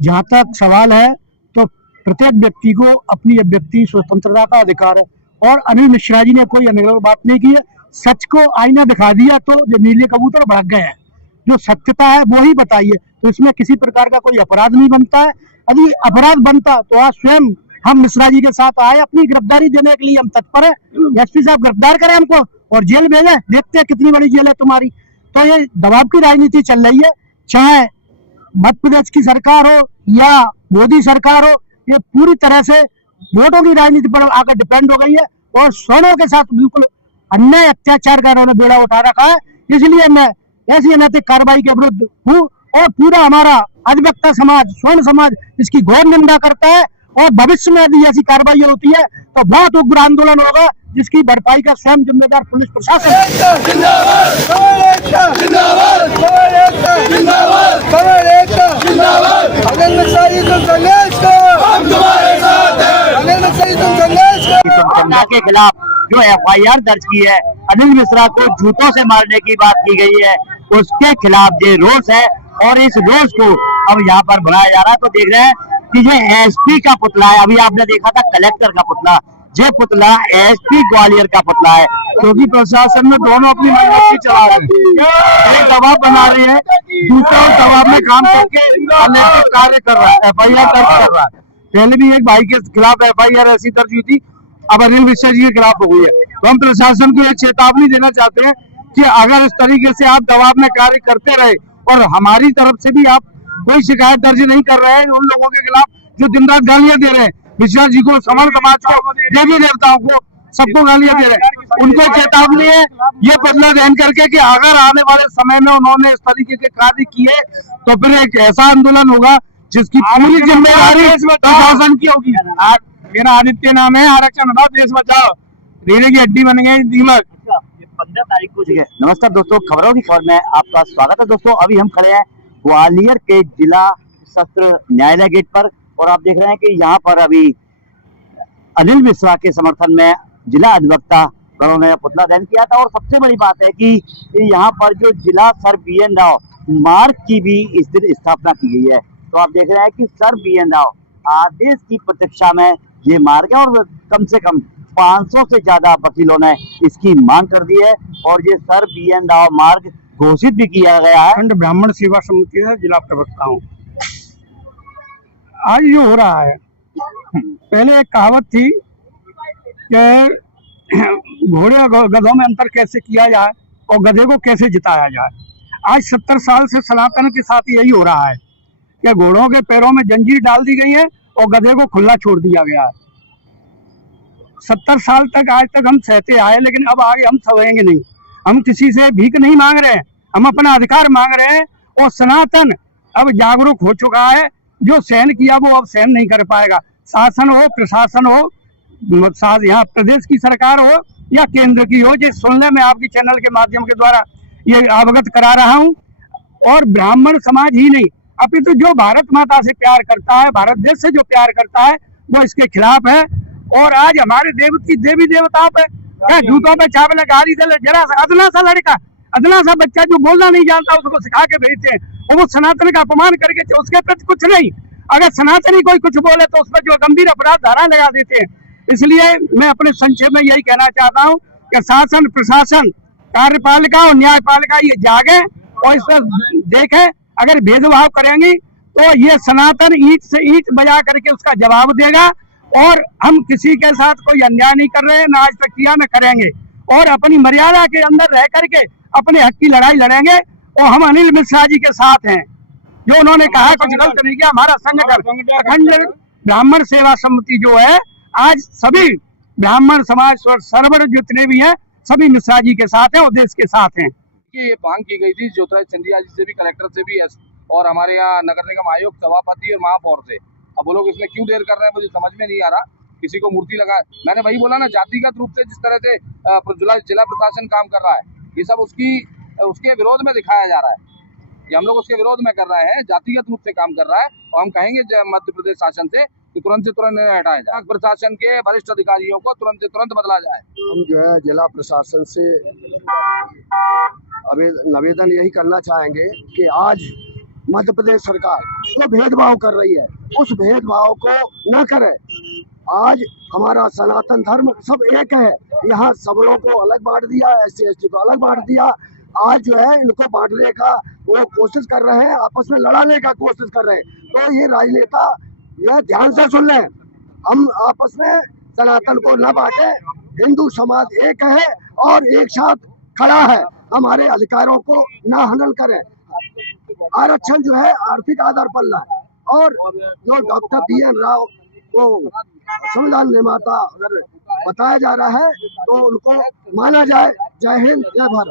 जहाँ तक सवाल है तो प्रत्येक व्यक्ति को अपनी अभिव्यक्ति स्वतंत्रता का अधिकार है, और अनिल मिश्रा जी ने कोई अनगढ़ बात नहीं की है। सच को आईना दिखा दिया तो जो नीले कबूतर भाग गए हैं, जो सत्यता है वो ही बताइए, तो इसमें किसी प्रकार का कोई अपराध नहीं बनता है। यदि अपराध बनता तो आज स्वयं हम मिश्रा जी के साथ आए, अपनी गिरफ्तारी देने के लिए हम तत्पर है। एसपी साहब गिरफ्तार करें हमको और जेल भेजे, देखते हैं कितनी बड़ी जेल है तुम्हारी। तो ये दबाव की राजनीति चल रही है, चाहे मध्य प्रदेश की सरकार हो या मोदी सरकार हो, ये पूरी तरह से वोटों की राजनीति पर आकर डिपेंड हो गई है, और स्वर्णों के साथ बिल्कुल अन्याय अत्याचार का उन्होंने बेड़ा उठा रखा है। इसलिए मैं ऐसी अनैतिक कार्रवाई के विरुद्ध हूँ, और पूरा हमारा अधिवक्ता समाज, स्वर्ण समाज इसकी घोर निंदा करता है। और भविष्य में यदि ऐसी कार्रवाई होती है तो बहुत उग्र आंदोलन होगा, जिसकी भरपाई का स्वयं जिम्मेदार पुलिस प्रशासन के खिलाफ जो FIR दर्ज की है, अनिल मिश्रा को जूतों से मारने की बात की गई है, उसके खिलाफ ये रोष है। और इस रोष को अब यहाँ पर बनाया जा रहा है। तो देख रहे हैं कि ये SP का पुतला है, अभी आपने देखा था कलेक्टर का पुतला, ये पुतला SP ग्वालियर का पुतला है, क्योंकि प्रशासन में दोनों अपनी मनमानी चला रहे हैं, एक दबाव बना रही है, दूसरा उस दबाव में काम करके अनैतिक कार्य कर रहा है, FIR दर्ज कर रहा है। पहले भी एक भाई के खिलाफ FIR ऐसी दर्ज हुई थी, अब अनिल मिश्रा जी के खिलाफ हो गई है। तो हम प्रशासन को एक चेतावनी देना चाहते हैं कि अगर इस तरीके से आप दबाव में कार्य करते रहे और हमारी तरफ से भी आप कोई शिकायत दर्ज नहीं कर रहे हैं उन लोगों के खिलाफ जो दिन रात गालियां दे रहे हैं, मिश्रा जी को, समर समाज को, देवी देवताओं को, सबको गालियां दे रहे हैं, उनको चेतावनी है ये बदला ग्रहण करके कि अगर आने वाले समय में उन्होंने इस तरीके के कार्य किए तो फिर एक ऐसा आंदोलन होगा जिसकी पूरी जिम्मेदारी प्रशासन की होगी। मेरा आदित्य नाम है, आरक्षण हटाओ, देश बचाओ, रीढ़े की हड्डी बन गए दीमक। 15 तारीख को है। नमस्कार दोस्तों, खबरों की खबर में आपका स्वागत है। दोस्तों अभी हम खड़े हैं ग्वालियर के जिला सत्र न्यायालय गेट पर, और आप देख रहे हैं कि यहाँ पर अभी अनिल मिश्रा के समर्थन में जिला अधिवक्ता गणों ने पुतला दहन किया था। और सबसे बड़ी बात है कि यहाँ पर जो जिला सर BN राव मार्ग की भी इस दिन स्थापना की गई है। तो आप देख रहे हैं कि सर BN राव आदेश की प्रतीक्षा में ये मार्ग है, और कम से कम 500 से ज्यादा वकीलों ने इसकी मांग कर दी है, और ये सर BN राव मार्ग घोषित भी किया गया है। खंड ब्राह्मण सेवा समिति है, जिला प्रवक्ता हूँ। आज जो हो रहा है, पहले एक कहावत थी कि घोड़े और गधों में अंतर कैसे किया जाए और गधे को कैसे जिताया जाए। आज 70 साल से सनातन के साथ यही हो रहा है कि घोड़ों के पैरों में जंजीर डाल दी गई है और गधे को खुला छोड़ दिया गया है। 70 साल तक आज तक हम सहते आए, लेकिन अब आगे हम सहेंगे नहीं। हम किसी से भीख नहीं मांग रहे हैं, हम अपना अधिकार मांग रहे हैं, और सनातन अब जागरूक हो चुका है। जो सहन किया वो अब सहन नहीं कर पाएगा। शासन हो, प्रशासन हो, यहाँ प्रदेश की सरकार हो या केंद्र की हो, जिस सुनने में आपकी चैनल के माध्यम के द्वारा ये अवगत करा रहा हूँ। और ब्राह्मण समाज ही नहीं, अपितु जो भारत माता से प्यार करता है, भारत देश से जो प्यार करता है, वो इसके खिलाफ है। और आज हमारे देवी देवताओं पे क्या जूतों पे चावल गाड़ी दे, जरा अदना सा लड़का, अदना सा बच्चा जो बोलना नहीं जानता उसको सिखा के भेजते हैं, और वो सनातन का अपमान करके उसके प्रति कुछ नहीं। अगर सनातनी कोई कुछ बोले तो उस पर जो गंभीर अपराध धारा लगा देते हैं। इसलिए मैं अपने संक्षेप में यही कहना चाहता हूँ कि शासन, प्रशासन, कार्यपालिका और न्यायपालिका ये जागे और इस पर देखे। अगर भेदभाव करेंगी तो ये सनातन ईंट से ईंट बजा करके उसका जवाब देगा। और हम किसी के साथ कोई अन्याय नहीं कर रहे हैं, ना आज तक किया, न करेंगे, और अपनी मर्यादा के अंदर रह करके अपने हक की लड़ाई लड़ेंगे। और हम अनिल मिश्रा जी के साथ हैं, जो उन्होंने कहा कुछ गलत नहीं किया। हमारा संगठन अखंड ब्राह्मण सेवा समिति जो है, आज सभी ब्राह्मण समाज सर्वर जितने भी हैं सभी मिश्रा जी के साथ हैं और देश के साथ हैं। ये मांग की गई थी ज्योतिराज सिंधिया जी से भी, कलेक्टर से भी, और हमारे यहाँ नगर निगम आयोग, सभापति और महापौर से। अब वो लोग इसमें क्यों देर कर रहे हैं मुझे समझ में नहीं आ रहा। किसी को मूर्ति लगा, मैंने वही बोला ना, जातिगत रूप से जिस तरह से जिला प्रशासन काम कर रहा है, ये सब उसके विरोध में दिखाया जा रहा है। ये हम लोग उसके विरोध में कर रहे हैं, जातिगत रूप से काम कर रहा है। और हम कहेंगे मध्य प्रदेश शासन से कि तुरंत से तुरंत हटाया जाए, प्रशासन के वरिष्ठ अधिकारियों को तुरंत से तुरंत बदला जाए। हम जो है जिला प्रशासन से निवेदन यही करना चाहेंगे कि आज मध्य प्रदेश सरकार जो भेदभाव कर रही है उस भेदभाव को न करे। आज हमारा सनातन धर्म सब एक है। यहाँ सब लोगों को अलग बांट दिया, SC ST को अलग बांट दिया। आज जो है इनको बांटने का वो कोशिश कर रहे हैं, आपस में लड़ाने का कोशिश कर रहे हैं। तो ये राजनेता यह ध्यान से सुन लें, हम आपस में सनातन को न बांटे। हिंदू समाज एक है और एक साथ खड़ा है। हमारे अधिकारों को न हनन करें। आरक्षण जो है आर्थिक आधार पर लाए और जो डॉक्टर BN राव को संविधान निर्माता अगर बताया जा रहा है तो उनको माना जाए। जय हिंद, जय भारत।